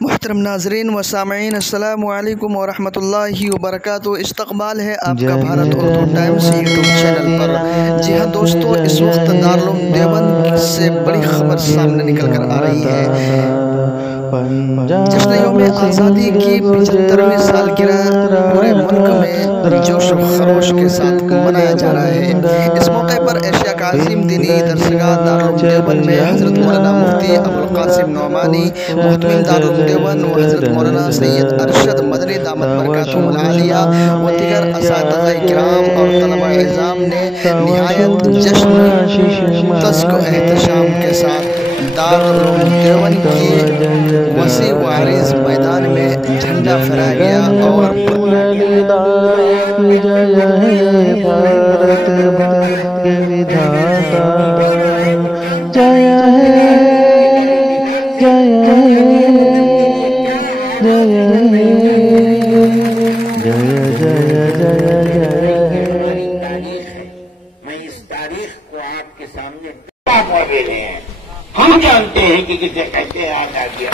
محترم ناظرین و سامعین، السلام علیکم ورحمۃ اللہ وبرکاتہ۔ استقبال ہے آپ کا Bharat Urdu Times YouTube channel پر۔ جی ہاں دوستو، اس وقت دارالعلوم دیوبند سے بڑی خبر سامنے نکل کر آ رہی ہے۔ جشن یوم آزادی کی 75ویں سالگرہ پورے ملک میں جوش و خروش کے ساتھ منایا جا رہا ہے۔ اس موقع پر ایشیا کا عظیم دینی درسگاہ دارالعلوم دیوبند میں حضرت مولانا مفتی ابوالقاسم نعمانی محتمم دارالعلوم دیوبند و حضرت مولانا سید ارشد مدنی دامت برکاتہم العالیہ و دیگر اساتذہ کرام اور طلبہ اعظام نے نہایت جشن تزک و احتشام کے ساتھ دارالعلوم دیوبند کی وسیع و عریض میدان میں جھنڈا پھہرایا گیا اور ہم جانتے ہیں کہ کسے کیسے آتا کیا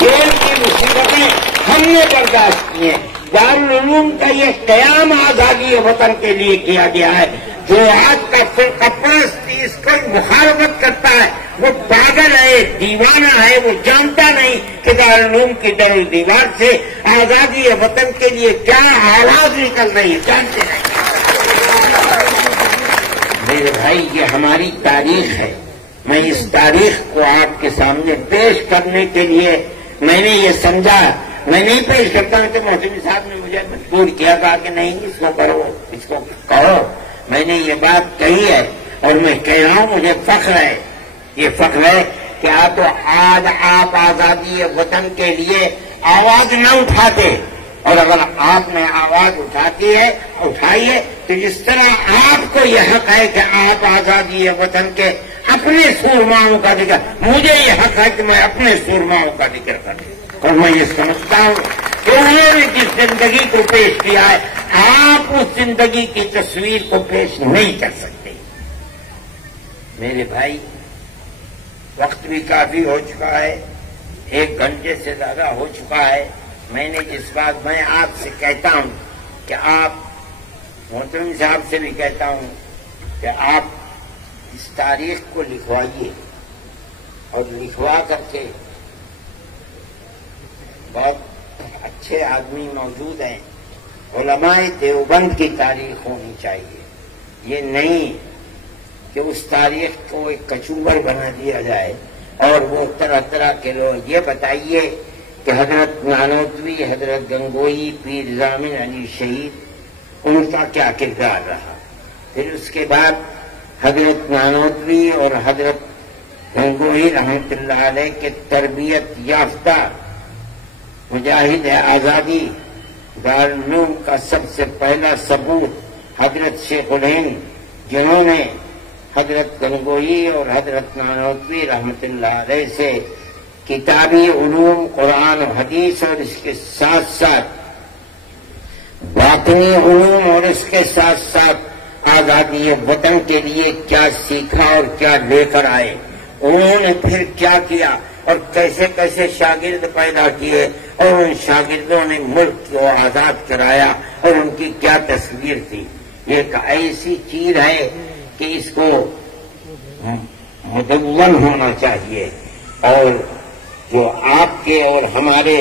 جیل کی مصیبتیں ہم نے برداشت کی ہیں۔ دارالعلوم کا یہ قیام آزادی وطن کے لیے کیا گیا ہے۔ جو آج کا فرقہ پرست اس پر مخالفت کرتا ہے وہ پاگل ہے، دیوانہ ہے، وہ جانتا نہیں کہ دارالعلوم کی در و دیوار سے آزادی وطن کے لیے کیا آواز نکل رہی ہے، جانتے نہیں۔ میرے بھائی، یہ ہماری تاریخ ہے۔ میں اس تاریخ کو آپ کے سامنے پیش کرنے کے لیے میں نے یہ سمجھا، میں نہیں پیش کرتا ہوں تو محتمم صاحب نے مجھے مجبور کیا، کہا کہ نہیں اس کو کرو، اس کو کہو۔ میں نے یہ بات کہی ہے اور میں کہہ رہا ہوں، مجھے فخر ہے، یہ فخر ہے کہ آج آپ آزادی وطن کے لیے آواز نہ اٹھاتے، اور اگر آپ نے آواز اٹھائیے تو جس طرح آپ کو یہ حق ہے کہ آپ آزادی وطن کے اپنے سورماؤں کا ذکر، مجھے یہ حق ہے کہ میں اپنے سورماؤں کا ذکر کروں، اور میں یہ سمجھتا ہوں کہ انہوں نے جس زندگی کو پیش کیا ہے آپ اس زندگی کی تصویر کو پیش نہیں کر سکتے۔ میرے بھائی، وقت بھی کافی ہو چکا ہے، 1 گھنٹے سے زیادہ ہو چکا ہے۔ میں نے جس بات میں آپ سے کہتا ہوں کہ آپ محترم صاحب سے بھی کہتا ہوں کہ آپ اس تاریخ کو لکھوائیے، اور لکھوا کر کے بہت اچھے آدمی موجود ہیں، علماء دیوبند کی تاریخ ہونی چاہیے۔ یہ نہیں کہ اس تاریخ کو ایک کچوبر بنا دیا جائے اور وہ طرح طرح کے لوگ یہ بتائیے کہ حضرت نانوتوی، حضرت گنگوئی، پیر ضامن علی شہید، ان کا کیا کردار رہا۔ پھر اس کے بعد حضرت نانوتوی اور حضرت گنگوئی رحمت اللہ علیہ کے تربیت یافتہ مجاہد آزادی دارالعلوم کا سب سے پہلا ثبوت حضرت شیخ الہند، جنہوں نے حضرت گنگوئی اور حضرت نانوتوی رحمت اللہ علیہ سے کتابی علوم، قرآن و حدیث اور اس کے ساتھ ساتھ باطنی علوم اور اس کے ساتھ ساتھ آزادی وطن کے لیے کیا سیکھا اور کیا لے کر آئے، انہوں نے پھر کیا کیا اور کیسے کیسے شاگرد پیدا کیے، اور ان شاگردوں نے ملک کو آزاد کرایا، اور ان کی کیا تصویر تھی۔ یہ ایک ایسی چیز ہے کہ اس کو مدون ہونا چاہیے، اور جو آپ کے اور ہمارے